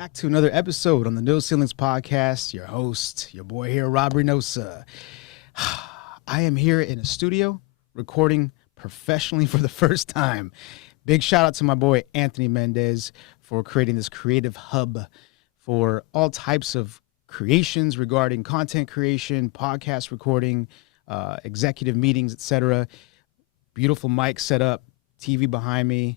Back to another episode on the No Ceilings Podcast. Your host, your boy here, Rob Reynosa. I am here in a studio recording professionally for the first time. Big shout out to my boy Anthony Mendez for creating this creative hub for all types of creations regarding content creation, podcast recording, executive meetings, etc. Beautiful mic set up, TV behind me.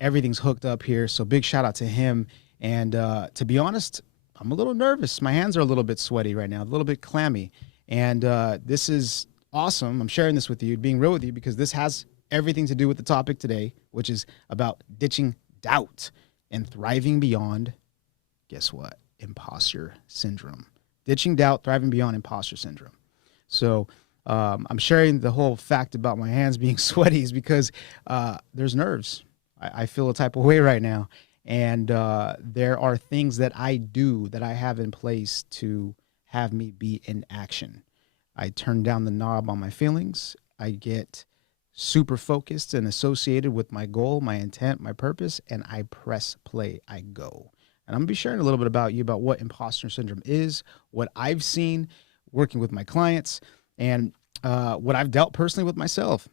Everything's hooked up here. So big shout out to him. And to be honest, I'm a little nervous. My hands are a little bit sweaty right now, a little bit clammy. And this is awesome. I'm sharing this with you, being real with you, because this has everything to do with the topic today, which is about ditching doubt and thriving beyond, guess what? Imposter syndrome. Ditching doubt, thriving beyond imposter syndrome. So I'm sharing the whole fact about my hands being sweaty is because there's nerves. I feel a type of way right now. And there are things that I do that I have in place to have me be in action. I turn down the knob on my feelings. I get super focused and associated with my goal, my intent, my purpose, and I press play. I go. And I'm going to be sharing a little bit about what imposter syndrome is, what I've seen working with my clients, and what I've dealt personally with myself.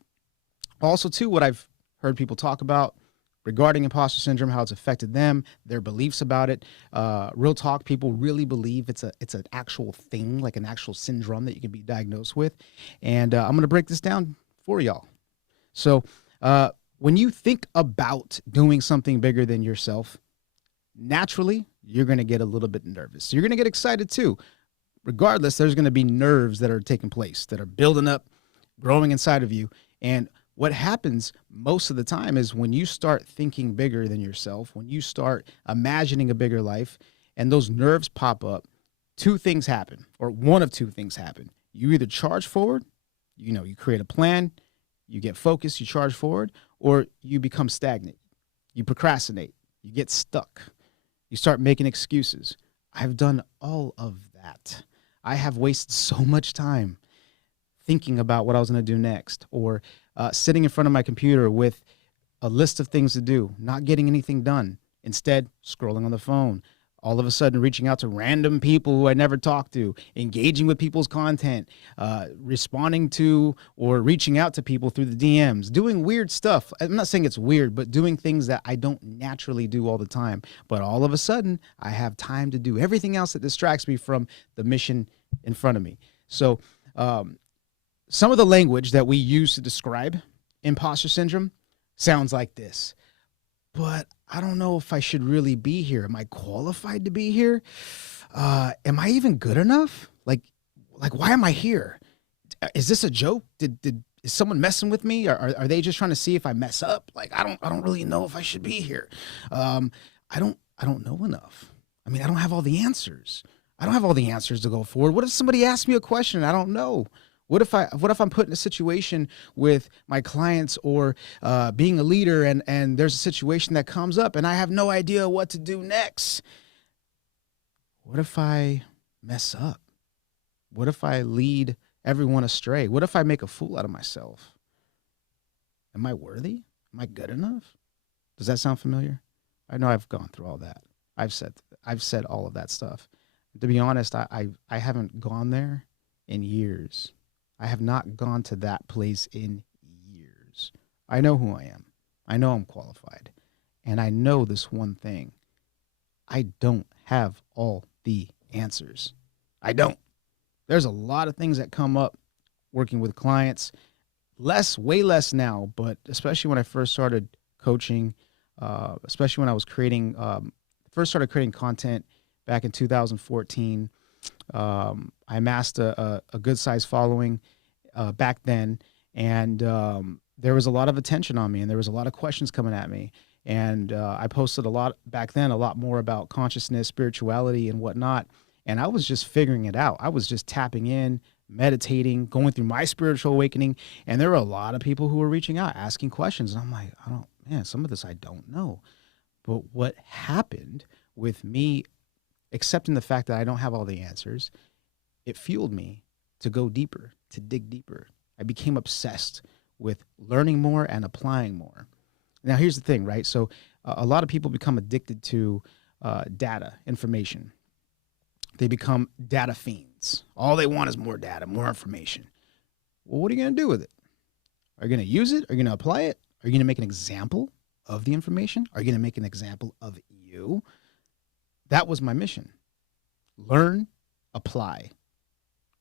Also, too, what I've heard people talk about regarding imposter syndrome, how it's affected them, their beliefs about it. Real talk, people really believe it's an actual thing, like an actual syndrome that you can be diagnosed with. And I'm going to break this down for y'all. So when you think about doing something bigger than yourself, naturally, you're going to get a little bit nervous. You're going to get excited too. Regardless, there's going to be nerves that are taking place, that are building up, growing inside of you. And what happens most of the time is when you start thinking bigger than yourself, when you start imagining a bigger life and those nerves pop up, two things happen, or one of two things happen. You either charge forward, you create a plan, you get focused, you charge forward, or you become stagnant. You procrastinate, you get stuck, you start making excuses. I've done all of that. I have wasted so much time thinking about what I was going to do next, or sitting in front of my computer with a list of things to do, not getting anything done. Instead, scrolling on the phone, all of a sudden reaching out to random people who I never talked to, engaging with people's content, responding to or reaching out to people through the DMs, doing weird stuff. I'm not saying it's weird, but doing things that I don't naturally do all the time. But all of a sudden, I have time to do everything else that distracts me from the mission in front of me. So, some of the language that we use to describe imposter syndrome sounds like this, but I don't know if I should really be here. Am I qualified to be here? Am I even good enough? Like, why am I here? Is this a joke? Is someone messing with me? Are they just trying to see if I mess up? Like, I don't really know if I should be here. I don't know enough. I mean, I don't have all the answers. I don't have all the answers to go forward. What if somebody asks me a question and I don't know? What if I'm put in a situation with my clients or being a leader and there's a situation that comes up and I have no idea what to do next? What if I mess up? What if I lead everyone astray? What if I make a fool out of myself? Am I worthy? Am I good enough? Does that sound familiar? I know I've gone through all that. I've said all of that stuff. To be honest, I haven't gone there in years. I have not gone to that place in years. I know who I am. I know I'm qualified. And I know this one thing. I don't have all the answers. I don't. There's a lot of things that come up working with clients. Way less now, but especially when I first started coaching, especially when I was first started creating content back in 2014. I amassed a good sized following back then, and there was a lot of attention on me, and there was a lot of questions coming at me. And I posted a lot back then, a lot more about consciousness, spirituality, and whatnot. And I was just figuring it out. I was just tapping in, meditating, going through my spiritual awakening. And there were a lot of people who were reaching out, asking questions. And I'm like, some of this I don't know. But what happened with me accepting the fact that I don't have all the answers, it fueled me to go deeper, to dig deeper. I became obsessed with learning more and applying more. Now, here's the thing, right? So a lot of people become addicted to data, information. They become data fiends. All they want is more data, more information. Well, what are you going to do with it? Are you going to use it? Are you going to apply it? Are you going to make an example of the information? Are you going to make an example of you? That was my mission. Learn, apply,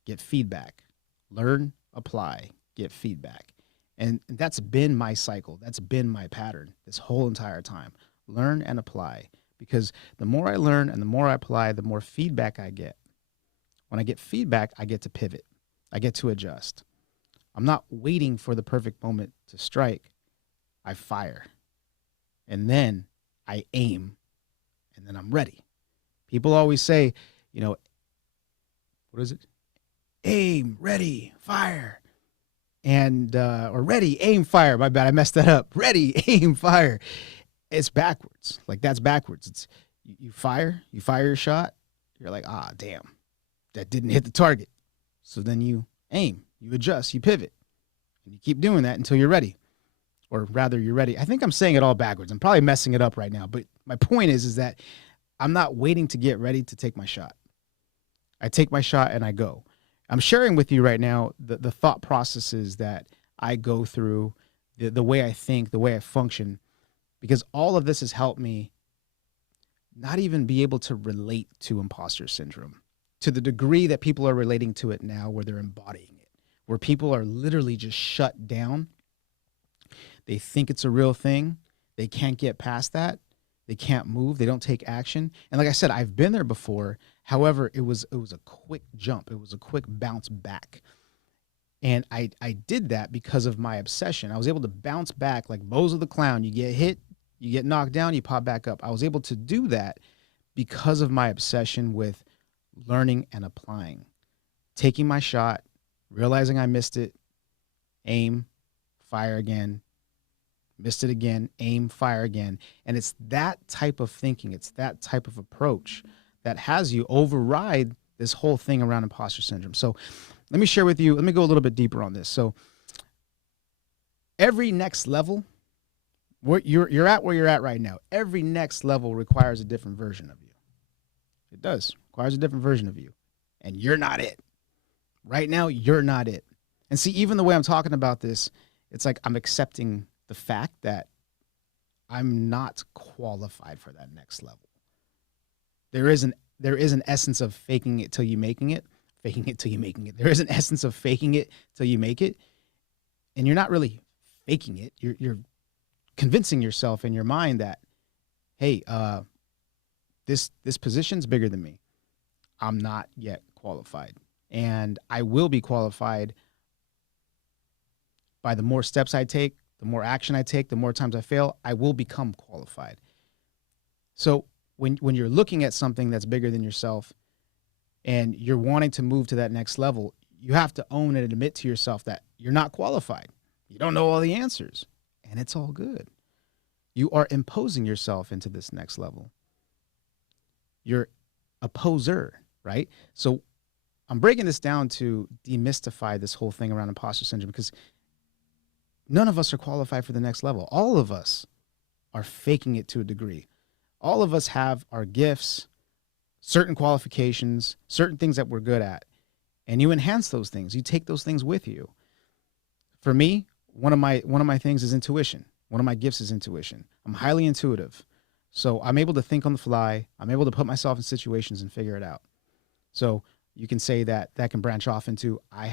get feedback. Learn, apply, get feedback. And that's been my cycle. That's been my pattern this whole entire time. Learn and apply. Because the more I learn and the more I apply, the more feedback I get. When I get feedback, I get to pivot. I get to adjust. I'm not waiting for the perfect moment to strike. I fire. And then I aim. And then I'm ready. People always say, what is it? Aim, ready, fire. And, or ready, aim, fire. My bad, I messed that up. Ready, aim, fire. It's backwards. Like, that's backwards. It's you fire your shot. You're like, damn, that didn't hit the target. So then you aim, you adjust, you pivot, and you keep doing that until you're ready. Or rather, you're ready. I think I'm saying it all backwards. I'm probably messing it up right now. But my point is that I'm not waiting to get ready to take my shot. I take my shot and I go. I'm sharing with you right now the thought processes that I go through, the way I think, the way I function, because all of this has helped me not even be able to relate to imposter syndrome to the degree that people are relating to it now, where they're embodying it, where people are literally just shut down. They think it's a real thing. They can't get past that. They can't move. They don't take action. And like I said, I've been there before. However, it was a quick jump. It was a quick bounce back. And I did that because of my obsession. I was able to bounce back like Bozo the Clown. You get hit, you get knocked down, you pop back up. I was able to do that because of my obsession with learning and applying. Taking my shot, realizing I missed it, aim, fire again, missed it again, aim, fire again. And it's that type of thinking, it's that type of approach that has you override this whole thing around imposter syndrome. So let me share with you, let me go a little bit deeper on this. So every next level, you're at where you're at right now, every next level requires a different version of you. It does, requires a different version of you. And you're not it. Right now, you're not it. And see, even the way I'm talking about this, it's like I'm accepting the fact that I'm not qualified for that next level. There is an essence of faking it till you making it, faking it till you making it. There is an essence of faking it till you make it. And you're not really faking it. You're convincing yourself in your mind that, hey, this position's bigger than me. I'm not yet qualified. And I will be qualified by the more steps I take, the more action I take, the more times I fail, I will become qualified. So when you're looking at something that's bigger than yourself and you're wanting to move to that next level, you have to own and admit to yourself that you're not qualified. You don't know all the answers, and it's all good. You are imposing yourself into this next level. You're a poser, right? So I'm breaking this down to demystify this whole thing around imposter syndrome, because none of us are qualified for the next level. All of us are faking it to a degree. All of us have our gifts, certain qualifications, certain things that we're good at, and you enhance those things. You take those things with you. For me, one of my things is intuition. One of my gifts is intuition. I'm highly intuitive. So I'm able to think on the fly. I'm able to put myself in situations and figure it out. So you can say that can branch off into I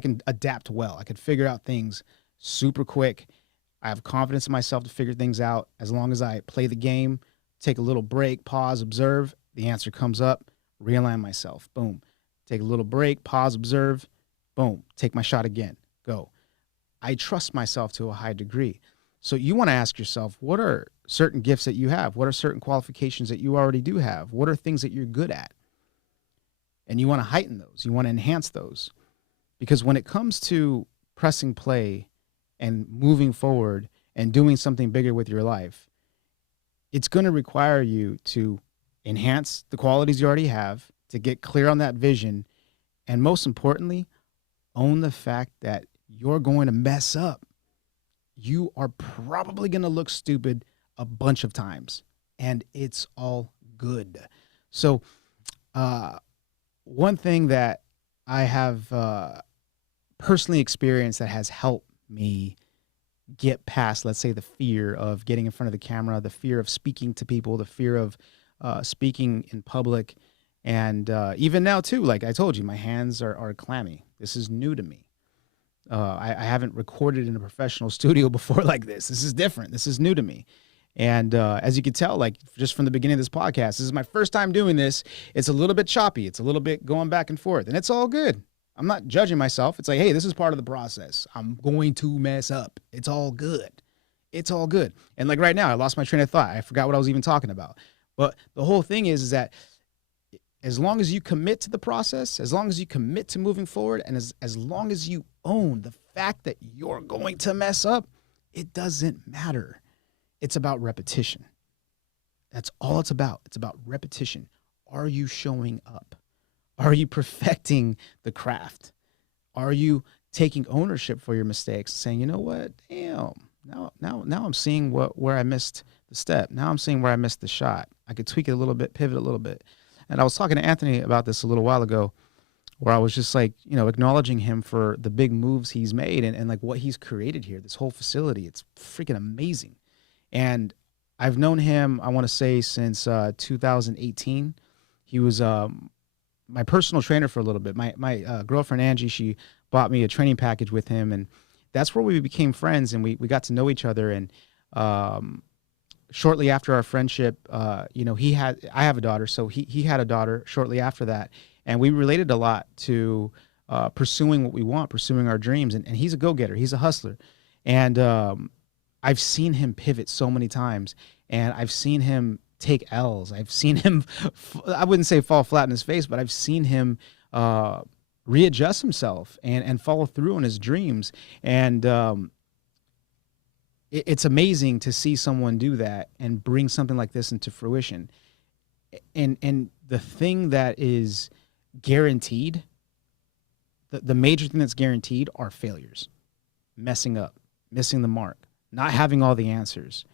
can adapt well. I can figure out things super quick. I have confidence in myself to figure things out. As long as I play the game, take a little break, pause, observe, the answer comes up, realign myself, boom. Take a little break, pause, observe, boom. Take my shot again, go. I trust myself to a high degree. So you want to ask yourself, what are certain gifts that you have? What are certain qualifications that you already do have? What are things that you're good at? And you want to heighten those. You want to enhance those. Because when it comes to pressing play and moving forward and doing something bigger with your life, it's going to require you to enhance the qualities you already have, to get clear on that vision, and most importantly, own the fact that you're going to mess up. You are probably going to look stupid a bunch of times, and it's all good. So, one thing that I have personally experienced that has helped me get past, let's say, the fear of getting in front of the camera, the fear of speaking to people, the fear of speaking in public. And even now, too, like I told you, my hands are clammy. This is new to me. I haven't recorded in a professional studio before like this. This is different. This is new to me. And as you can tell, like just from the beginning of this podcast, this is my first time doing this. It's a little bit choppy. It's a little bit going back and forth, and it's all good. I'm not judging myself. It's like, hey, this is part of the process. I'm going to mess up. It's all good. It's all good. And like right now, I lost my train of thought. I forgot what I was even talking about. But the whole thing is that as long as you commit to the process, as long as you commit to moving forward, and as long as you own the fact that you're going to mess up, it doesn't matter. It's about repetition. That's all it's about. It's about repetition. Are you showing up? Are you perfecting the craft? Are you taking ownership for your mistakes, saying, you know what, damn, now I'm seeing where I missed the step. Now I'm seeing where I missed the shot. I could tweak it a little bit, pivot a little bit. And I was talking to Anthony about this a little while ago, where I was just like, acknowledging him for the big moves he's made and like what he's created here, this whole facility. It's freaking amazing. And I've known him, I want to say, since 2018. He was my personal trainer for a little bit. My girlfriend, Angie, she bought me a training package with him. And that's where we became friends, and we got to know each other. And shortly after our friendship, I have a daughter, so he had a daughter shortly after that. And we related a lot to pursuing what we want, pursuing our dreams. And he's a go-getter. He's a hustler. And I've seen him pivot so many times, and I've seen him take L's. I've seen him, I wouldn't say fall flat in his face, but I've seen him readjust himself and follow through on his dreams. And it's amazing to see someone do that and bring something like this into fruition. And the thing that is guaranteed, the major thing that's guaranteed are failures, messing up, missing the mark, not having all the answers.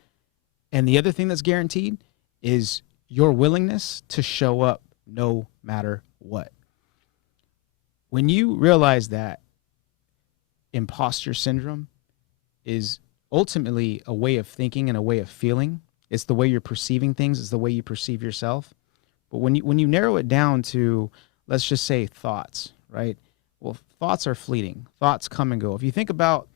And the other thing that's guaranteed is your willingness to show up no matter what. When you realize that imposter syndrome is ultimately a way of thinking and a way of feeling, it's the way you're perceiving things, it's the way you perceive yourself. But when you narrow it down to, let's just say, thoughts, right? Well, thoughts are fleeting. Thoughts come and go. If you think about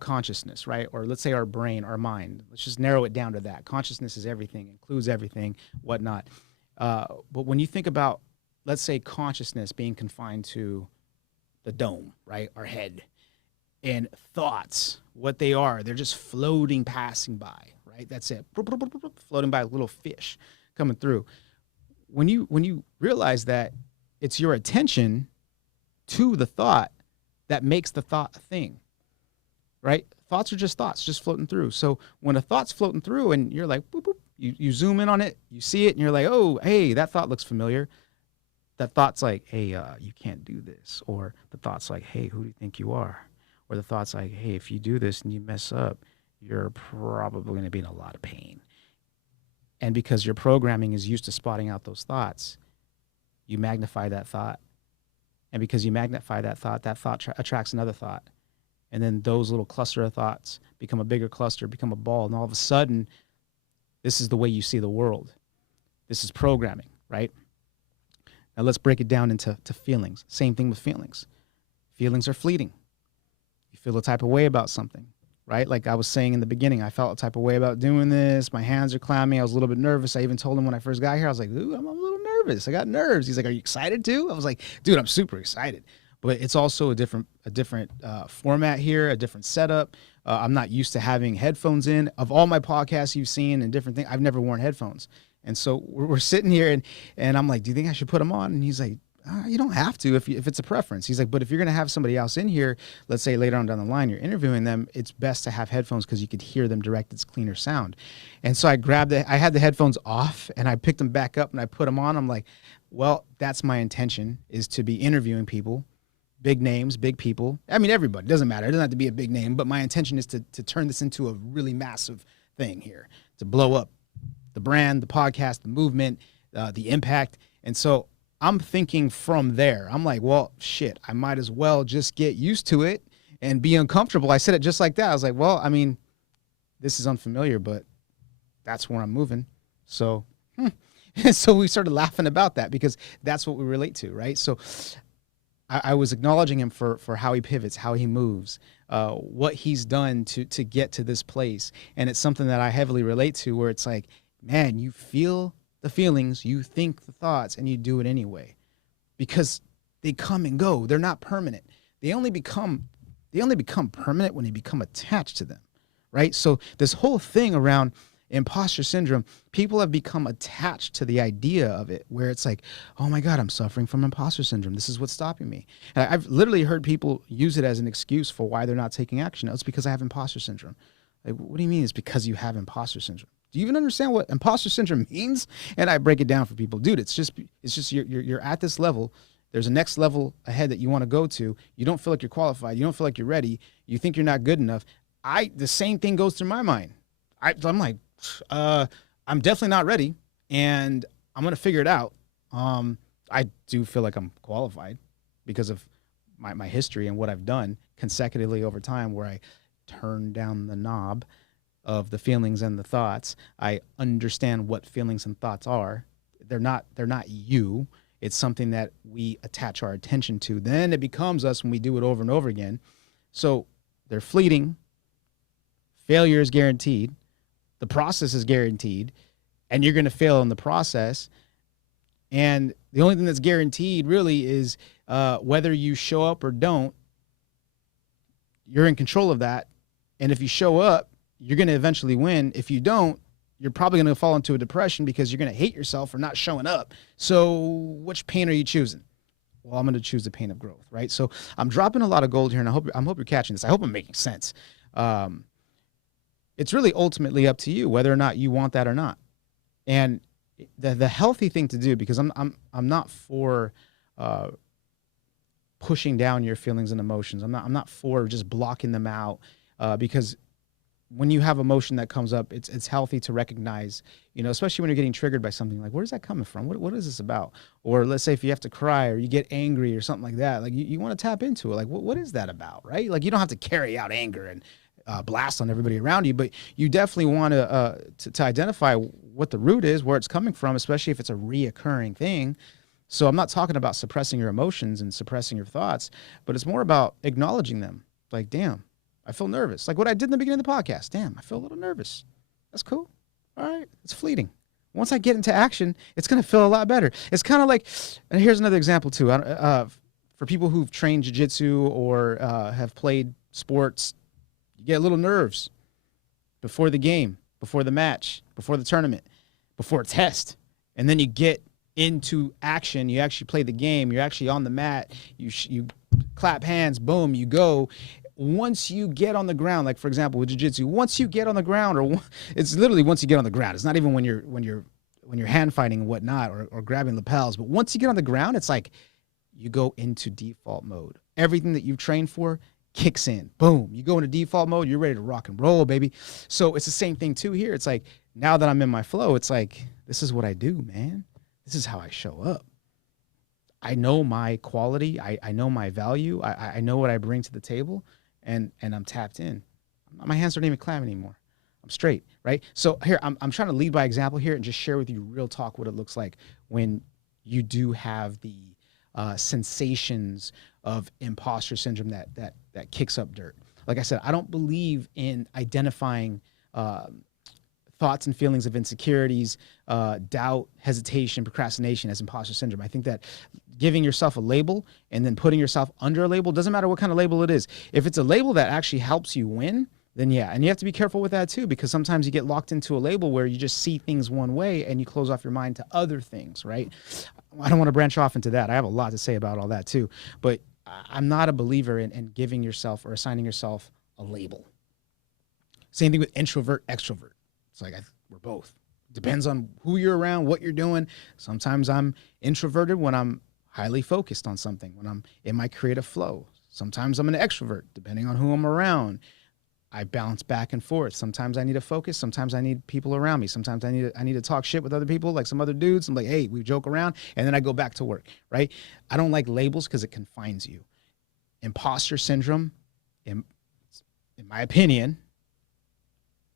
consciousness, right? Or let's say our brain, our mind, let's just narrow it down to that. Consciousness is everything, includes everything, whatnot. But when you think about, let's say, consciousness being confined to the dome, right? Our head. And thoughts, what they are, they're just floating, passing by, right? That's it. Floating by, like little fish coming through. When you realize that it's your attention to the thought that makes the thought a thing, right? Thoughts are just thoughts, just floating through. So when a thought's floating through and you're like, boop, boop, you zoom in on it, you see it, and you're like, oh, hey, that thought looks familiar. That thought's like, hey, you can't do this. Or the thought's like, hey, who do you think you are? Or the thought's like, hey, if you do this and you mess up, you're probably going to be in a lot of pain. And because your programming is used to spotting out those thoughts, you magnify that thought. And because you magnify that thought attracts another thought. And then those little cluster of thoughts become a bigger cluster, become a ball. And all of a sudden, this is the way you see the world. This is programming, right? Now let's break it down into feelings. Same thing with feelings. Feelings are fleeting. You feel a type of way about something, right? Like I was saying in the beginning, I felt a type of way about doing this. My hands are clammy. I was a little bit nervous. I even told him when I first got here, I was like, dude, I'm a little nervous. I got nerves. He's like, are you excited too? I was like, dude, I'm super excited. But it's also a different format here, a different setup. I'm not used to having headphones in. Of all my podcasts you've seen and different things, I've never worn headphones. And so we're sitting here and I'm like, do you think I should put them on? And he's like, you don't have to if it's a preference. He's like, but if you're going to have somebody else in here, let's say later on down the line, you're interviewing them, it's best to have headphones because you could hear them direct. It's cleaner sound. And so I had the headphones off and I picked them back up and I put them on. I'm like, well, that's my intention, is to be interviewing people, big names, big people. I mean, everybody, doesn't matter. It doesn't have to be a big name, but my intention is to turn this into a really massive thing here, to blow up the brand, the podcast, the movement, the impact. And so I'm thinking from there. I'm like, well, shit, I might as well just get used to it and be uncomfortable. I said it just like that. I was like, well, I mean, this is unfamiliar, but that's where I'm moving. So, and so we started laughing about that because that's what we relate to, right? So I was acknowledging him for how he pivots, how he moves, what he's done to get to this place. And it's something that I heavily relate to, where it's like, man, you feel the feelings, you think the thoughts, and you do it anyway because they come and go. They're not permanent. They only become permanent when you become attached to them, right? So this whole thing around imposter syndrome, people have become attached to the idea of it, where it's like, oh my God, I'm suffering from imposter syndrome. This is what's stopping me. And I've literally heard people use it as an excuse for why they're not taking action. It's because I have imposter syndrome. Like, what do you mean it's because you have imposter syndrome? Do you even understand what imposter syndrome means? And I break it down for people. Dude, it's just you're at this level. There's a next level ahead that you want to go to. You don't feel like you're qualified. You don't feel like you're ready. You think you're not good enough. The same thing goes through my mind. I'm like, I'm definitely not ready, and I'm going to figure it out. I do feel like I'm qualified because of my history and what I've done consecutively over time, where I turn down the knob of the feelings and the thoughts. I understand what feelings and thoughts are. They're not you. It's something that we attach our attention to. Then it becomes us when we do it over and over again. So they're fleeting. Failure is guaranteed. The process is guaranteed, and you're going to fail in the process. And the only thing that's guaranteed really is whether you show up or don't, you're in control of that. And if you show up, you're going to eventually win. If you don't, you're probably going to fall into a depression because you're going to hate yourself for not showing up. So which pain are you choosing? Well, I'm going to choose the pain of growth, right? So I'm dropping a lot of gold here, and I hope you're catching this. I hope I'm making sense. It's really ultimately up to you whether or not you want that or not. And the healthy thing to do, because I'm not for pushing down your feelings and emotions. I'm not for just blocking them out, because when you have emotion that comes up, it's healthy to recognize, especially when you're getting triggered by something, like, where's that coming from? What is this about? Or let's say if you have to cry or you get angry or something like that, like you want to tap into it. Like, what is that about, right? Like, you don't have to carry out anger and blast on everybody around you, but you definitely want to identify what the root is, where it's coming from, especially if it's a reoccurring thing. So I'm not talking about suppressing your emotions and suppressing your thoughts, but it's more about acknowledging them. Like, damn, I feel nervous. Like what I did in the beginning of the podcast. Damn, I feel a little nervous. That's cool. All right, it's fleeting. Once I get into action, it's going to feel a lot better. It's kind of like, and here's another example too. For people who've trained jiu-jitsu or have played sports, you get little nerves before the game, before the match, before the tournament, before a test. And then you get into action. You actually play the game. You're actually on the mat. You clap hands, boom, you go. Once you get on the ground, like for example with jiu-jitsu, once you get on the ground, or it's literally once you get on the ground. It's not even when you're hand fighting and whatnot, or grabbing lapels. But once you get on the ground, it's like you go into default mode. Everything that you've trained for kicks in. Boom. You go into default mode. You're ready to rock and roll, baby. So it's the same thing too here. It's like, now that I'm in my flow, it's like, this is what I do, man. This is how I show up. I know my quality. I know my value. I know what I bring to the table, and I'm tapped in. My hands aren't even clapping anymore. I'm straight, right? So here, I'm trying to lead by example here and just share with you real talk what it looks like when you do have the sensations of imposter syndrome that kicks up dirt. Like I said, I don't believe in identifying thoughts and feelings of insecurities, doubt, hesitation, procrastination as imposter syndrome. I think that giving yourself a label and then putting yourself under a label, doesn't matter what kind of label it is. If it's a label that actually helps you win, then yeah. And you have to be careful with that too, because sometimes you get locked into a label where you just see things one way and you close off your mind to other things, right? I don't want to branch off into that. I have a lot to say about all that too, but I'm not a believer in giving yourself or assigning yourself a label. Same thing with introvert, extrovert. It's like we're both. Depends on who you're around, what you're doing. Sometimes I'm introverted when I'm highly focused on something, when I'm in my creative flow. Sometimes I'm an extrovert, depending on who I'm around. I bounce back and forth. Sometimes I need to focus. Sometimes I need people around me. Sometimes I need to talk shit with other people, like some other dudes. I'm like, hey, we joke around, and then I go back to work, right? I don't like labels because it confines you. Imposter syndrome, in my opinion,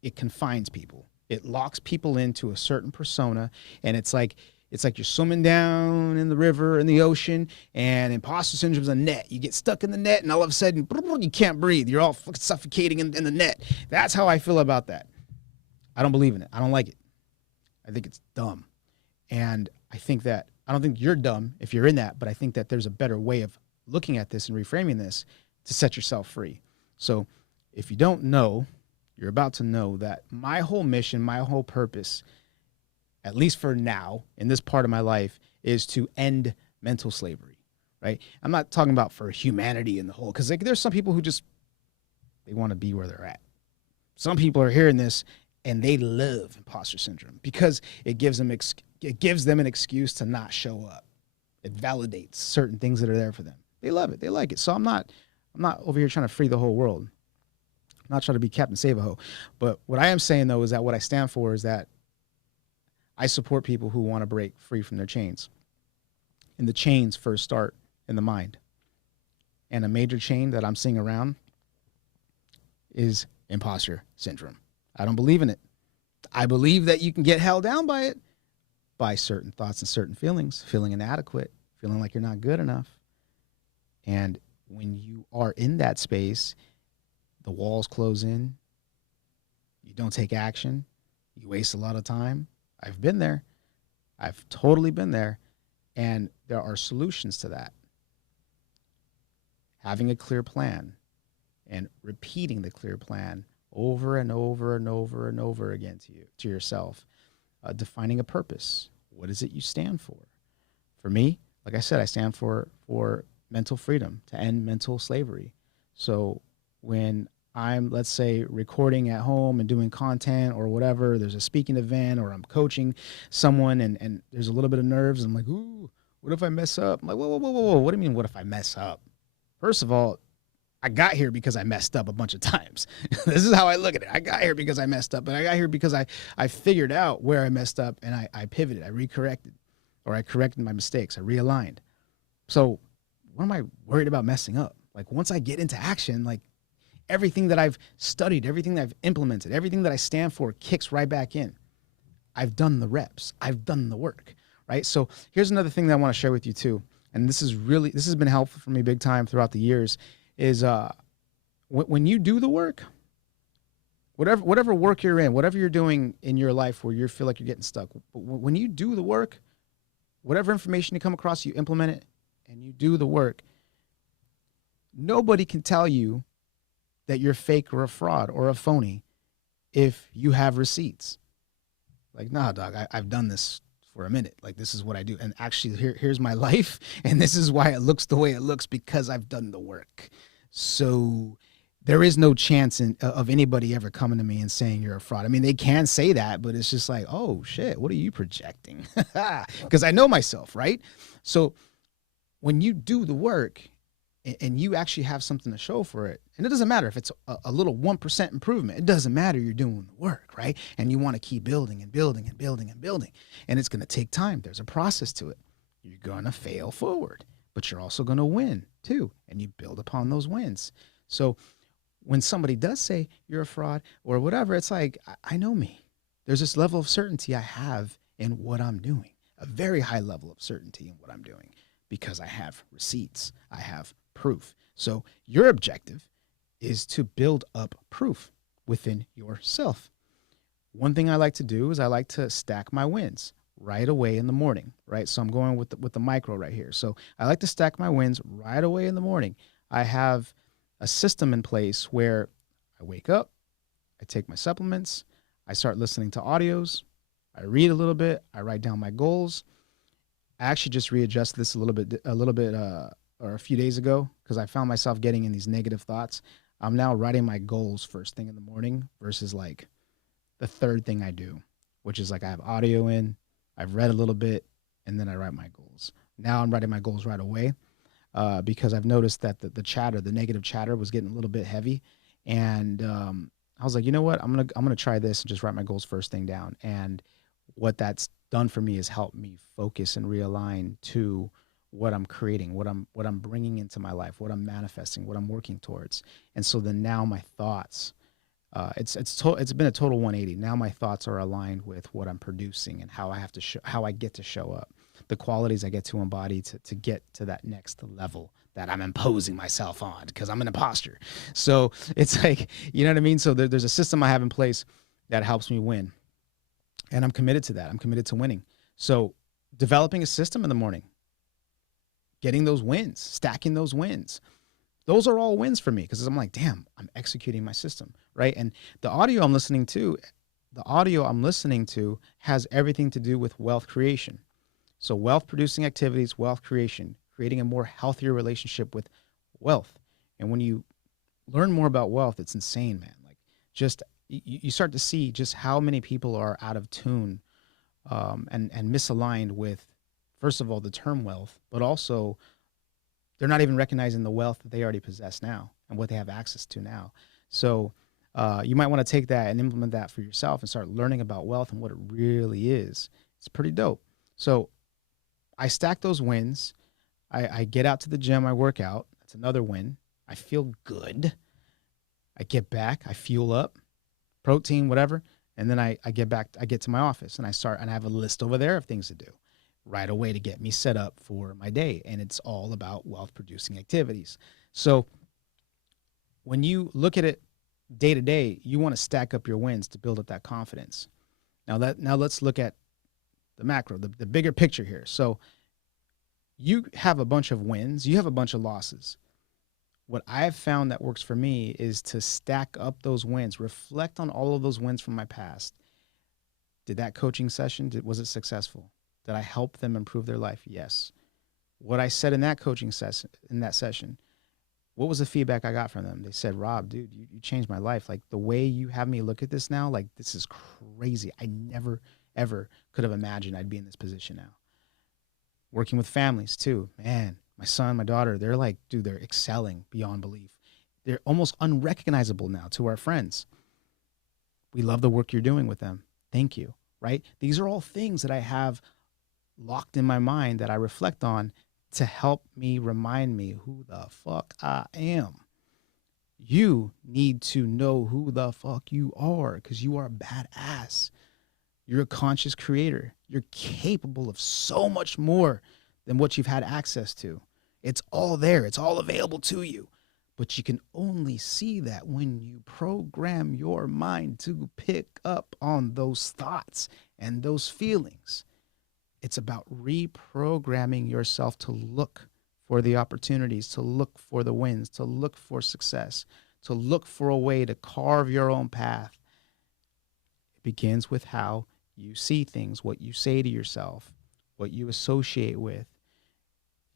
it confines people. It locks people into a certain persona, and it's like you're swimming down in the river, in the ocean, and imposter syndrome's a net. You get stuck in the net, and all of a sudden, you can't breathe. You're all fucking suffocating in the net. That's how I feel about that. I don't believe in it. I don't like it. I think it's dumb. And I don't think you're dumb if you're in that, but I think that there's a better way of looking at this and reframing this to set yourself free. So if you don't know, you're about to know that my whole mission, my whole purpose, at least for now, in this part of my life, is to end mental slavery, right? I'm not talking about for humanity in the whole, because there's some people who just, they want to be where they're at. Some people are hearing this and they love imposter syndrome because it gives them an excuse to not show up. It validates certain things that are there for them. They love it. They like it. So I'm not over here trying to free the whole world. I'm not trying to be Captain Save-A-Ho. But what I am saying, though, is that what I stand for is that I support people who want to break free from their chains. And the chains first start in the mind. And a major chain that I'm seeing around is imposter syndrome. I don't believe in it. I believe that you can get held down by it, by certain thoughts and certain feelings, feeling inadequate, feeling like you're not good enough. And when you are in that space, the walls close in, you don't take action, you waste a lot of time. I've been there. I've totally been there. And there are solutions to that. Having a clear plan and repeating the clear plan over and over and over and over again to yourself. Defining a purpose. What is it you stand for? For me, like I said, I stand for mental freedom, to end mental slavery. So when I'm, let's say, recording at home and doing content or whatever, there's a speaking event or I'm coaching someone and there's a little bit of nerves. I'm like, ooh, what if I mess up? I'm like, whoa. What do you mean, what if I mess up? First of all, I got here because I messed up a bunch of times. This is how I look at it. I got here because I messed up, but I got here because I figured out where I messed up and I pivoted, I recorrected, or I corrected my mistakes, I realigned. So what am I worried about messing up? Like once I get into action, like everything that I've studied, everything that I've implemented, everything that I stand for kicks right back in. I've done the reps. I've done the work, right? So here's another thing that I want to share with you too. And this has been helpful for me big time throughout the years is when you do the work, whatever work you're in, whatever you're doing in your life where you feel like you're getting stuck, when you do the work, whatever information you come across, you implement it and you do the work, nobody can tell you that you're fake or a fraud or a phony if you have receipts. Like, nah, dog, I've done this for a minute. Like, this is what I do. And actually, here's my life. And this is why it looks the way it looks, because I've done the work. So there is no chance of anybody ever coming to me and saying you're a fraud. I mean, they can say that, but it's just like, oh, shit, what are you projecting? Because I know myself, right? So when you do the work and you actually have something to show for it, and it doesn't matter if it's a little 1% improvement. It doesn't matter. You're doing the work, right? And you want to keep building and building and building and building. And it's going to take time. There's a process to it. You're going to fail forward, but you're also going to win too. And you build upon those wins. So when somebody does say you're a fraud or whatever, it's like, I know me. There's this level of certainty I have in what I'm doing, a very high level of certainty in what I'm doing because I have receipts. I have proof. So your objective is to build up proof within yourself. One thing I like to do is I like to stack my wins right away in the morning, right? So I'm going with the micro right here. So I like to stack my wins right away in the morning. I have a system in place where I wake up, I take my supplements, I start listening to audios, I read a little bit, I write down my goals. I actually just readjusted this a little bit or a few days ago because I found myself getting in these negative thoughts. I'm now writing my goals first thing in the morning versus like the third thing I do, which is like I have audio in, I've read a little bit, and then I write my goals. Now I'm writing my goals right away because I've noticed that the negative chatter was getting a little bit heavy. And I was like, you know what? I'm gonna try this and just write my goals first thing down. And what that's done for me is help me focus and realign to what I'm creating, what I'm bringing into my life, what I'm manifesting, what I'm working towards. And so then now my thoughts, it's been a total 180. Now my thoughts are aligned with what I'm producing and how I have to how I get to show up, the qualities I get to embody to get to that next level that I'm imposing myself on because I'm an imposter. So it's like, you know what I mean? So there's a system I have in place that helps me win. And I'm committed to that. I'm committed to winning. So developing a system in the morning, getting those wins, stacking those wins. Those are all wins for me because I'm like, damn, I'm executing my system, right? And the audio I'm listening to, has everything to do with wealth creation. So wealth producing activities, wealth creation, creating a more healthier relationship with wealth. And when you learn more about wealth, it's insane, man. Like just you start to see just how many people are out of tune and misaligned with, first of all, the term wealth, but also they're not even recognizing the wealth that they already possess now and what they have access to now. So you might want to take that and implement that for yourself and start learning about wealth and what it really is. It's pretty dope. So I stack those wins. I get out to the gym. I work out. That's another win. I feel good. I get back. I fuel up, protein, whatever. And then I get back. I get to my office and I have a list over there of things to do right away to get me set up for my day. And it's all about wealth producing activities. So when you look at it day to day, you want to stack up your wins to build up that confidence. Now let's look at the macro, the bigger picture here. So you have a bunch of wins, you have a bunch of losses. What I have found that works for me is to stack up those wins, reflect on all of those wins from my past. Did that coaching session, was it successful? Did I help them improve their life? Yes. What I said in that coaching session, what was the feedback I got from them? They said, Rob, dude, you changed my life. Like the way you have me look at this now, like this is crazy. I never, ever could have imagined I'd be in this position now. Working with families too, man, my son, my daughter, they're like, dude, they're excelling beyond belief. They're almost unrecognizable now to our friends. We love the work you're doing with them. Thank you, right? These are all things that I have locked in my mind that I reflect on to help me remind me who the fuck I am. You need to know who the fuck you are because you are a badass. You're a conscious creator. You're capable of so much more than what you've had access to. It's all there. It's all available to you. But you can only see that when you program your mind to pick up on those thoughts and those feelings. It's about reprogramming yourself to look for the opportunities, to look for the wins, to look for success, to look for a way to carve your own path. It begins with how you see things, what you say to yourself, what you associate with.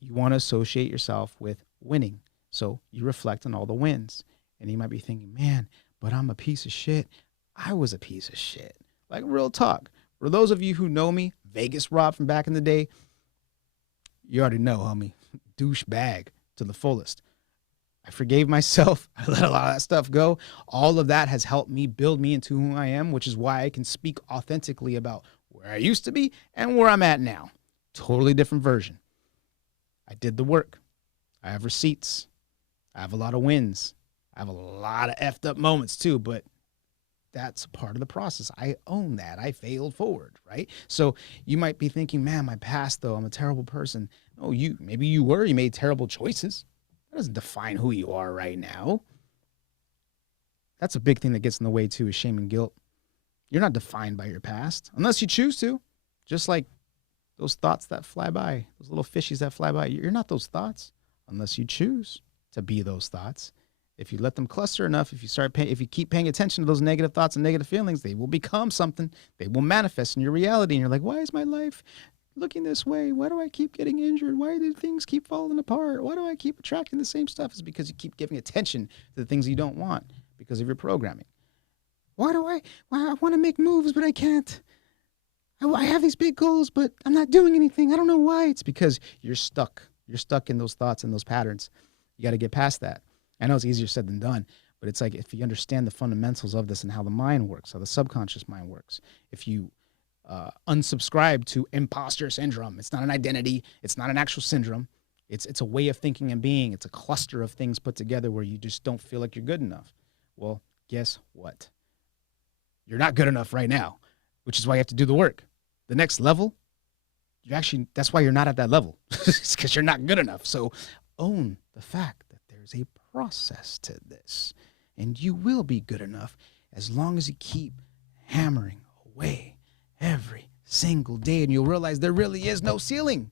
You want to associate yourself with winning. So you reflect on all the wins. And you might be thinking, man, but I'm a piece of shit. I was a piece of shit. Like real talk. For those of you who know me, Vegas Rob from back in the day, you already know, homie, douchebag to the fullest. I forgave myself. I let a lot of that stuff go. All of that has helped me build me into who I am, which is why I can speak authentically about where I used to be and where I'm at now. Totally different version. I did the work. I have receipts. I have a lot of wins. I have a lot of effed up moments too, but that's a part of the process. I own that. I failed forward, right? So you might be thinking, man, my past though, I'm a terrible person. Oh, maybe you made terrible choices. That doesn't define who you are right now. That's a big thing that gets in the way too, is shame and guilt. You're not defined by your past unless you choose to. Just like those thoughts that fly by, those little fishies that fly by. You're not those thoughts unless you choose to be those thoughts. If you let them cluster enough, if you keep paying attention to those negative thoughts and negative feelings, they will become something. They will manifest in your reality. And you're like, why is my life looking this way? Why do I keep getting injured? Why do things keep falling apart? Why do I keep attracting the same stuff? It's because you keep giving attention to the things you don't want because of your programming. Why I want to make moves, but I can't. I have these big goals, but I'm not doing anything. I don't know why. It's because you're stuck. You're stuck in those thoughts and those patterns. You got to get past that. I know it's easier said than done, but But it's like, if you understand the fundamentals of this and how the mind works, how the subconscious mind works, if you unsubscribe to imposter syndrome, it's not an identity, it's not an actual syndrome. It's a way of thinking and being. It's a cluster of things put together where you just don't feel like you're good enough. Well, guess what? You're not good enough right now, which is why you have to do the work. The next level, that's why you're not at that level. It's because you're not good enough. So own the fact that there's a process to this, and you will be good enough as long as you keep hammering away every single day, and you'll realize there really is no ceiling.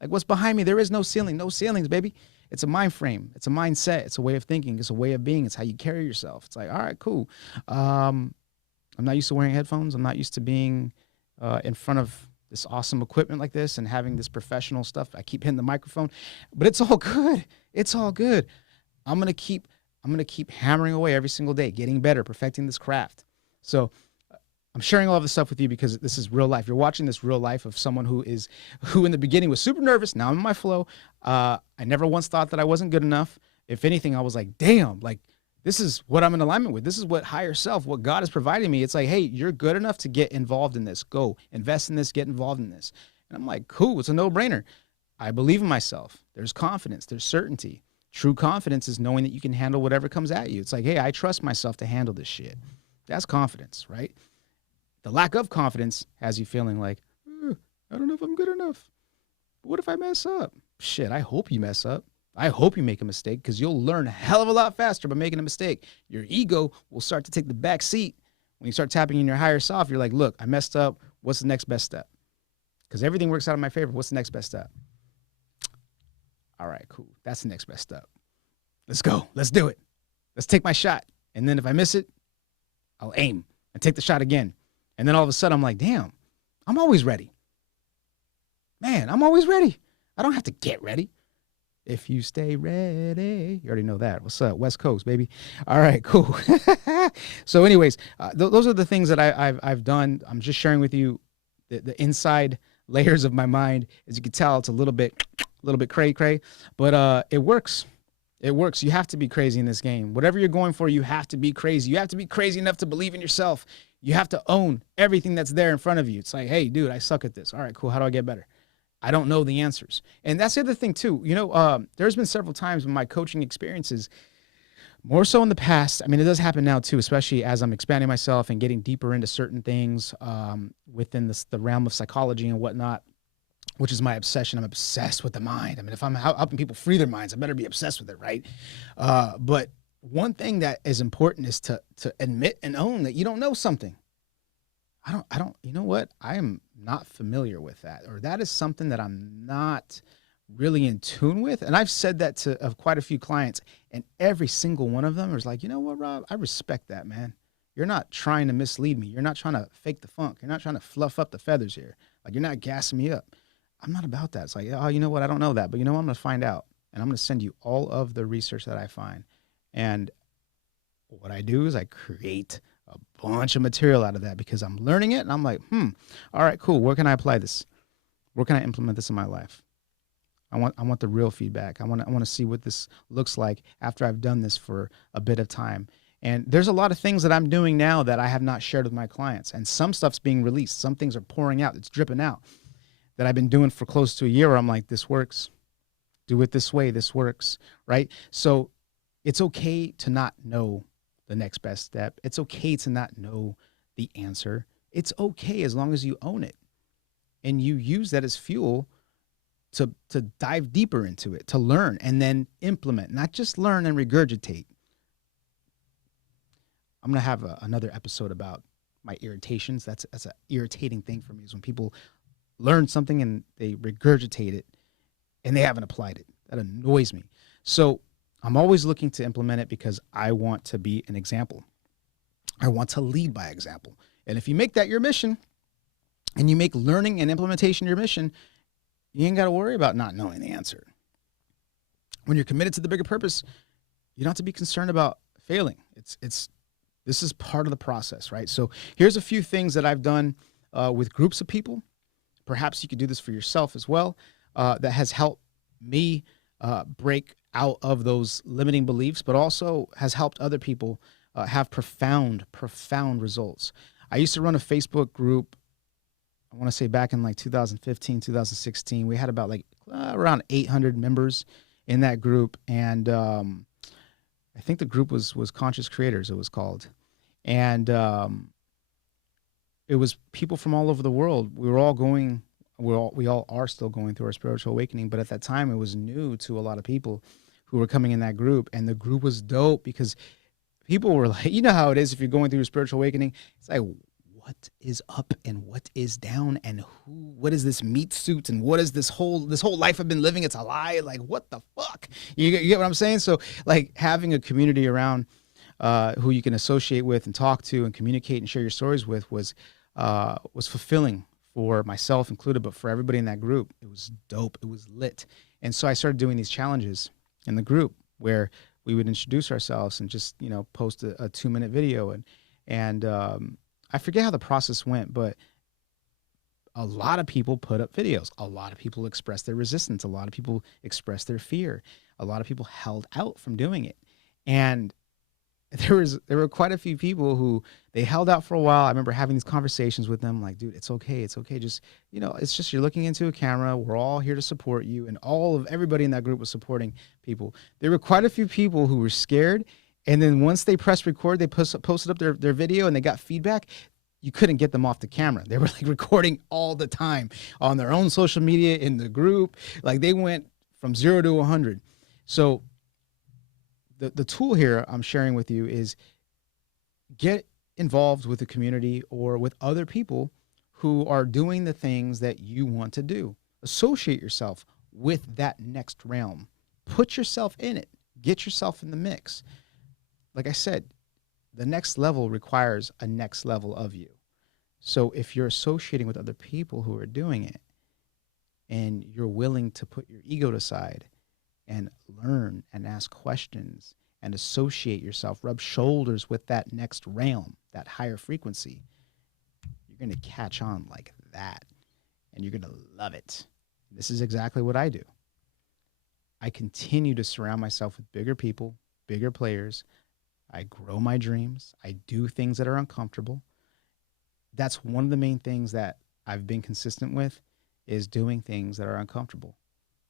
Like, what's behind me? There is no ceiling. No ceilings, baby. It's a mind frame. It's a mindset. It's a way of thinking. It's a way of being. It's how you carry yourself. It's like, all right, cool. I'm not used to wearing headphones. I'm not used to being in front of this awesome equipment like this and having this professional stuff. I keep hitting the microphone, but it's all good. It's all good. I'm gonna keep hammering away every single day, getting better, perfecting this craft. So I'm sharing all of this stuff with you because this is real life. You're watching this real life of someone who in the beginning was super nervous. Now I'm in my flow. I never once thought that I wasn't good enough. If anything, I was like, damn, like, this is what I'm in alignment with. This is what higher self, what God is providing me. It's like, hey, you're good enough to get involved in this. Go invest in this, get involved in this. And I'm like, cool, it's a no-brainer. I believe in myself. There's confidence, there's certainty. True confidence is knowing that you can handle whatever comes at you. It's like, hey, I trust myself to handle this shit. That's confidence, right? The lack of confidence has you feeling like, I don't know if I'm good enough. But what if I mess up? Shit, I hope you mess up. I hope you make a mistake, because you'll learn a hell of a lot faster by making a mistake. Your ego will start to take the back seat. When you start tapping in your higher self, you're like, look, I messed up. What's the next best step? Because everything works out in my favor. What's the next best step? All right, cool. That's the next best step. Let's go. Let's do it. Let's take my shot. And then if I miss it, I'll aim and take the shot again. And then all of a sudden, I'm like, damn, I'm always ready. Man, I'm always ready. I don't have to get ready. If you stay ready. You already know that. What's up? West Coast, baby. All right, cool. So anyways, those are the things that I've done. I'm just sharing with you the inside layers of my mind. As you can tell, it's a little bit cray-cray, but it works. It works. You have to be crazy in this game. Whatever you're going for, you have to be crazy. You have to be crazy enough to believe in yourself. You have to own everything that's there in front of you. It's like, hey, dude, I suck at this. All right, cool. How do I get better? I don't know the answers. And that's the other thing too. You know, there's been several times in my coaching experiences, more so in the past. I mean, it does happen now too, especially as I'm expanding myself and getting deeper into certain things within the realm of psychology and whatnot, which is my obsession. I'm obsessed with the mind. I mean, if I'm helping people free their minds, I better be obsessed with it, right? But one thing that is important is to admit and own that you don't know something. I don't, you know what? I am not familiar with that, or that is something that I'm not really in tune with. And I've said that to quite a few clients, and every single one of them is like, you know what, Rob, I respect that, man. You're not trying to mislead me. You're not trying to fake the funk. You're not trying to fluff up the feathers here. Like, you're not gassing me up. I'm not about that. It's like, oh, you know what? I don't know that, but you know what? I'm going to find out, and I'm going to send you all of the research that I find. And what I do is I create a bunch of material out of that, because I'm learning it and I'm like, all right, cool. Where can I apply this? Where can I implement this in my life? I want the real feedback. I want to see what this looks like after I've done this for a bit of time. And there's a lot of things that I'm doing now that I have not shared with my clients, and some stuff's being released. Some things are pouring out. It's dripping out that I've been doing for close to a year, where I'm like, this works. Do it this way. This works, right? So it's okay to not know the next best step. It's okay to not know the answer. It's okay as long as you own it and you use that as fuel to dive deeper into it, to learn and then implement, not just learn and regurgitate. I'm going to have another episode about my irritations. That's an irritating thing for me, is when people learn something and they regurgitate it and they haven't applied it. That annoys me. So I'm always looking to implement it, because I want to be an example. I want to lead by example. And if you make that your mission, and you make learning and implementation your mission, you ain't got to worry about not knowing the answer. When you're committed to the bigger purpose, you don't have to be concerned about failing. This is part of the process, right? So here's a few things that I've done with groups of people. Perhaps you could do this for yourself as well. That has helped me break out of those limiting beliefs, but also has helped other people have profound results. I used to run a Facebook group, I want to say back in like 2015, 2016. We had about like around 800 members in that group. And I think the group was Conscious Creators, it was called. And it was people from all over the world. We all are still going through our spiritual awakening. But at that time, it was new to a lot of people who were coming in that group. And the group was dope because people were like, you know how it is if you're going through a spiritual awakening. It's like, what is up and what is down, and what is this meat suit, and what is this whole life I've been living? It's a lie. Like, what the fuck? You get what I'm saying? So like having a community around who you can associate with and talk to and communicate and share your stories with was fulfilling for myself included, but for everybody in that group. It was dope. It was lit. And so I started doing these challenges in the group where we would introduce ourselves and just, post a 2-minute video. And I forget how the process went, but a lot of people put up videos. A lot of people expressed their resistance. A lot of people expressed their fear. A lot of people held out from doing it. And there were quite a few people who they held out for a while. I remember having these conversations with them like, dude, it's okay. It's okay. Just, it's just, you're looking into a camera. We're all here to support you. And everybody in that group was supporting people. There were quite a few people who were scared. And then once they pressed record, they posted up their video and they got feedback. You couldn't get them off the camera. They were like recording all the time on their own social media, in the group. Like they went from 0 to 100. So the tool here I'm sharing with you is get involved with the community or with other people who are doing the things that you want to do. Associate yourself with that next realm. Put yourself in it. Get yourself in the mix. Like I said, the next level requires a next level of you. So if you're associating with other people who are doing it and you're willing to put your ego aside and learn and ask questions and associate yourself, rub shoulders with that next realm, that higher frequency, you're going to catch on like that and you're going to love it. This is exactly what I do. I continue to surround myself with bigger people, bigger players. I grow my dreams. I do things that are uncomfortable. That's one of the main things that I've been consistent with, is doing things that are uncomfortable.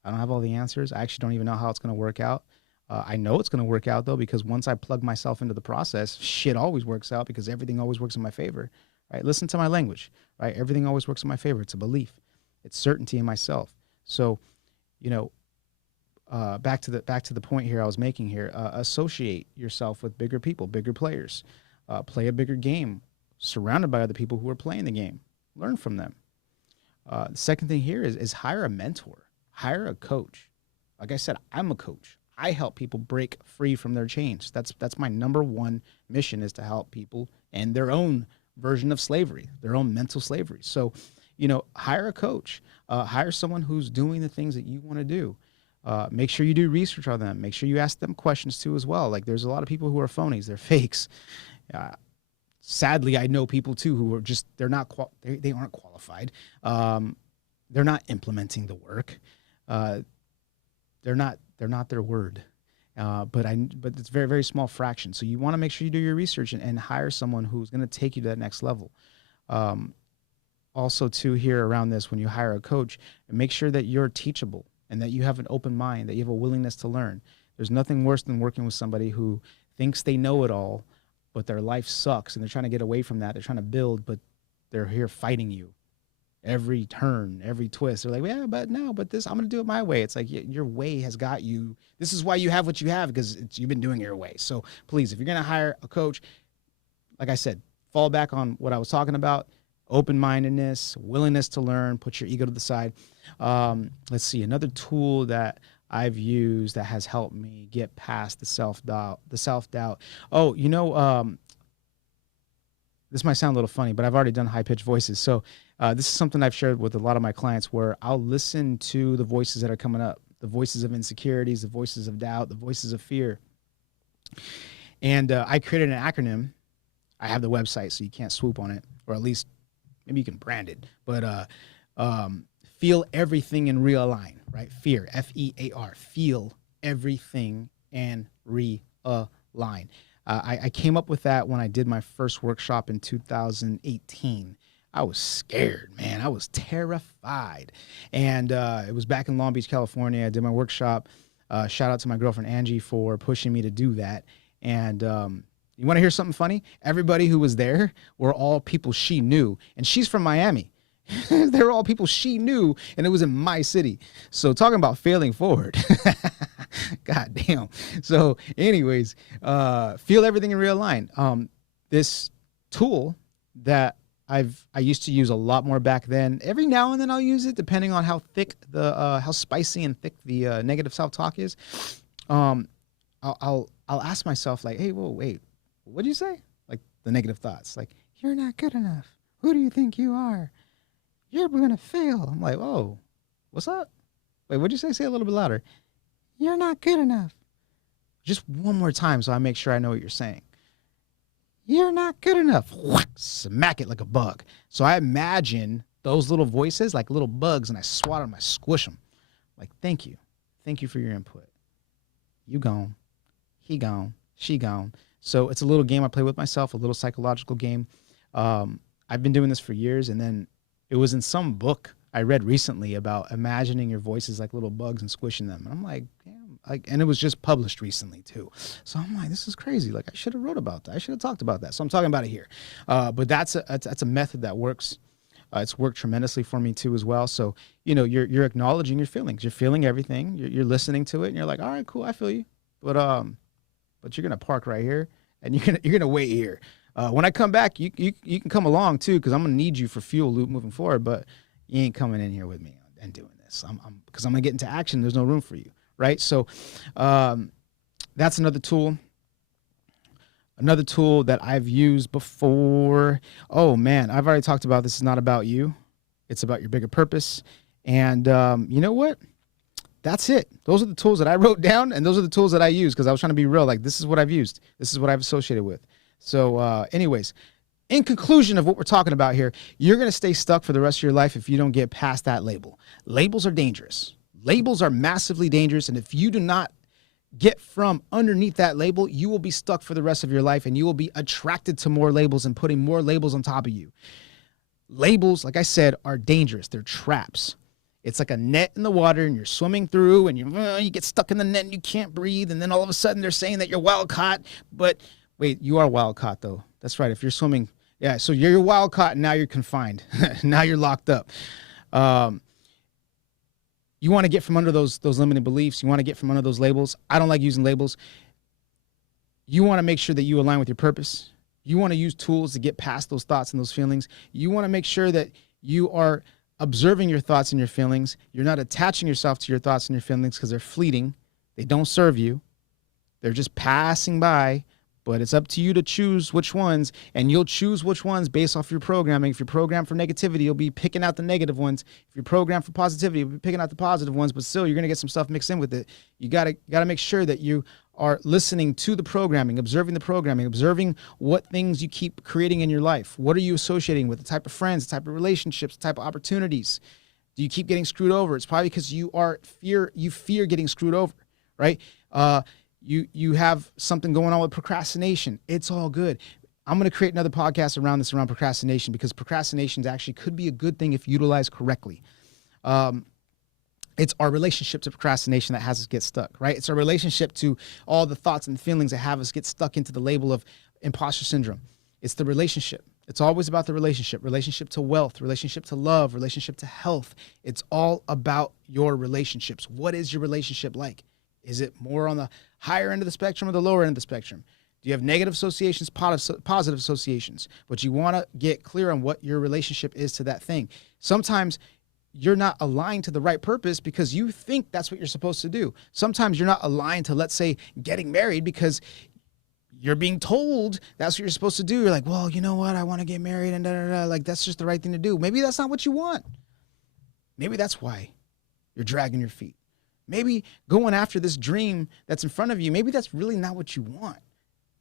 I don't have all the answers. I actually don't even know how it's going to work out. I know it's going to work out, though, because once I plug myself into the process, shit always works out because everything always works in my favor. Right? Listen to my language. Right? Everything always works in my favor. It's a belief. It's certainty in myself. So, back to the point here I was making here. Associate yourself with bigger people, bigger players. Play a bigger game, surrounded by other people who are playing the game. Learn from them. The second thing here is hire a mentor, hire a coach. Like I said, I'm a coach. I help people break free from their chains. That's my number one mission, is to help people end their own version of slavery, their own mental slavery. So, hire a coach, hire someone who's doing the things that you want to do. Make sure you do research on them. Make sure you ask them questions too as well. Like, there's a lot of people who are phonies. They're fakes. Sadly, I know people too who are just, they aren't qualified. They're not implementing the work. They're not their word. But it's a very, very small fraction. So you want to make sure you do your research and hire someone who's going to take you to that next level. Also too, here around this, when you hire a coach, make sure that you're teachable and that you have an open mind, that you have a willingness to learn. There's nothing worse than working with somebody who thinks they know it all, but their life sucks and they're trying to get away from that. They're trying to build, but they're here fighting you. Every turn, every twist, they're like, yeah, but this, I'm going to do it my way. It's like, your way has got you. This is why you have what you have, because you've been doing it your way. So please, if you're going to hire a coach, like I said, fall back on what I was talking about: open-mindedness, willingness to learn, put your ego to the side. Let's see, another tool that I've used that has helped me get past the self-doubt. Oh, this might sound a little funny, but I've already done high-pitched voices. So this is something I've shared with a lot of my clients, where I'll listen to the voices that are coming up, the voices of insecurities, the voices of doubt, the voices of fear. And I created an acronym. I have the website, so you can't swoop on it, or at least maybe you can brand it. But feel everything and realign, right? Fear, F-E-A-R, feel everything and realign. I came up with that when I did my first workshop in 2018. I was scared, man. I was terrified. And it was back in Long Beach, California. I did my workshop. Shout out to my girlfriend, Angie, for pushing me to do that. And you want to hear something funny? Everybody who was there were all people she knew. And she's from Miami. They were all people she knew, and it was in my city. So talking about failing forward. God damn. So anyways, feel everything and realign. This tool that I used to use a lot more back then. Every now and then I'll use it, depending on how thick how spicy and thick the negative self-talk is. I'll ask myself, like, hey, whoa, wait, what'd you say? Like the negative thoughts, like, you're not good enough. Who do you think you are? You're gonna fail. I'm like, oh, what's up? Wait, what'd you say? Say it a little bit louder. You're not good enough. Just one more time so I make sure I know what you're saying. You're not good enough. Smack it like a bug. So I imagine those little voices like little bugs, and I swat them, I squish them. Like, thank you. Thank you for your input. You gone. He gone. She gone. So it's a little game I play with myself, a little psychological game. I've been doing this for years, and then it was in some book I read recently about imagining your voices like little bugs and squishing them. And I'm like, damn, and it was just published recently too. So I'm like, this is crazy. Like, I should have wrote about that. I should have talked about that. So I'm talking about it here. But that's a method that works. It's worked tremendously for me too as well. So, you're acknowledging your feelings. You're feeling everything. You're listening to it, and you're like, all right, cool, I feel you. But you're gonna park right here, and you're gonna wait here. When I come back, you can come along too, because I'm gonna need you for fuel loop moving forward. But you ain't coming in here with me and doing this. Because I'm gonna get into action. There's no room for you, right? So that's another tool. Another tool that I've used before. Oh man, I've already talked about this. Is not about you. It's about your bigger purpose. And you know what? That's it. Those are the tools that I wrote down, and those are the tools that I use, because I was trying to be real. Like, this is what I've used. This is what I've associated with. So anyways, in conclusion of what we're talking about here, you're going to stay stuck for the rest of your life if you don't get past that label. Labels are dangerous. Labels are massively dangerous. And if you do not get from underneath that label, you will be stuck for the rest of your life, and you will be attracted to more labels and putting more labels on top of you. Labels, like I said, are dangerous. They're traps. It's like a net in the water, and you're swimming through, and you get stuck in the net and you can't breathe. And then all of a sudden they're saying that you're wild caught, but wait, you are wild caught though. That's right. If you're swimming, yeah. So you're wild caught, and now you're confined. Now you're locked up. You want to get from under those limiting beliefs. You want to get from under those labels. I don't like using labels. You want to make sure that you align with your purpose. You want to use tools to get past those thoughts and those feelings. You want to make sure that you are observing your thoughts and your feelings. You're not attaching yourself to your thoughts and your feelings because they're fleeting. They don't serve you. They're just passing by. But it's up to you to choose which ones, and you'll choose which ones based off your programming. If you're programmed for negativity, you'll be picking out the negative ones. If you're programmed for positivity, you'll be picking out the positive ones, but still you're going to get some stuff mixed in with it. You got to make sure that you are listening to the programming, observing what things you keep creating in your life. What are you associating with? The type of friends, the type of relationships, the type of opportunities. Do you keep getting screwed over? It's probably because you fear getting screwed over, right? You have something going on with procrastination. It's all good. I'm going to create another podcast around procrastination, because procrastination actually could be a good thing if utilized correctly. It's our relationship to procrastination that has us get stuck, right? It's our relationship to all the thoughts and feelings that have us get stuck into the label of imposter syndrome. It's the relationship. It's always about the relationship to wealth, relationship to love, relationship to health. It's all about your relationships. What is your relationship like? Is it more on the higher end of the spectrum or the lower end of the spectrum? Do you have negative associations, positive associations? But you want to get clear on what your relationship is to that thing. Sometimes you're not aligned to the right purpose because you think that's what you're supposed to do. Sometimes you're not aligned to, let's say, getting married because you're being told that's what you're supposed to do. You're like, well, you know what? I want to get married and da-da-da. Like, that's just the right thing to do. Maybe that's not what you want. Maybe that's why you're dragging your feet. Maybe going after this dream that's in front of you, maybe that's really not what you want.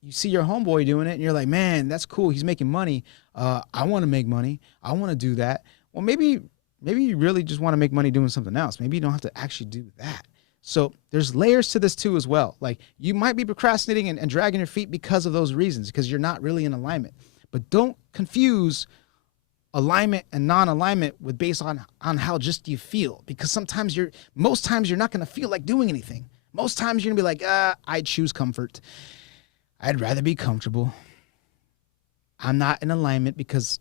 You see your homeboy doing it and you're like, man, that's cool. He's making money. I want to make money. I want to do that. Well, maybe you really just want to make money doing something else. Maybe you don't have to actually do that. So there's layers to this too as well. Like you might be procrastinating and dragging your feet because of those reasons, because you're not really in alignment. But don't confuse alignment and non-alignment with based on how just you feel, because most times you're not going to feel like doing anything. Most times you're gonna be like, I choose comfort. I'd rather be comfortable. I'm not in alignment because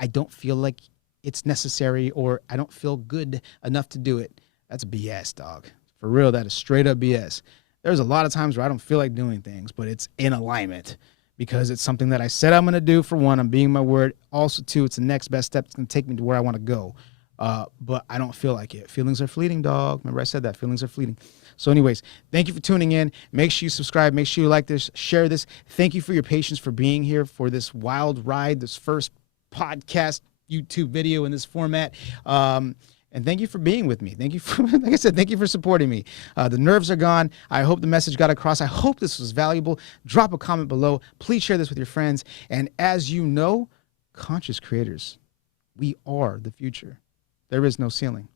I don't feel like it's necessary, or I don't feel good enough to do it. That's BS, dog. For real, that is straight up BS. There's a lot of times where I don't feel like doing things, but it's in alignment because it's something that I said I'm going to do. For one, I'm being my word. Also, two, it's the next best step. It's going to take me to where I want to go. But I don't feel like it. Feelings are fleeting, dog. Remember I said that. Feelings are fleeting. So anyways, thank you for tuning in. Make sure you subscribe. Make sure you like this, share this. Thank you for your patience for being here for this wild ride, this first podcast YouTube video in this format. And thank you for being with me. Thank you for, like I said, thank you for supporting me. The nerves are gone. I hope the message got across. I hope this was valuable. Drop a comment below. Please share this with your friends. And as you know, conscious creators, we are the future. There is no ceiling.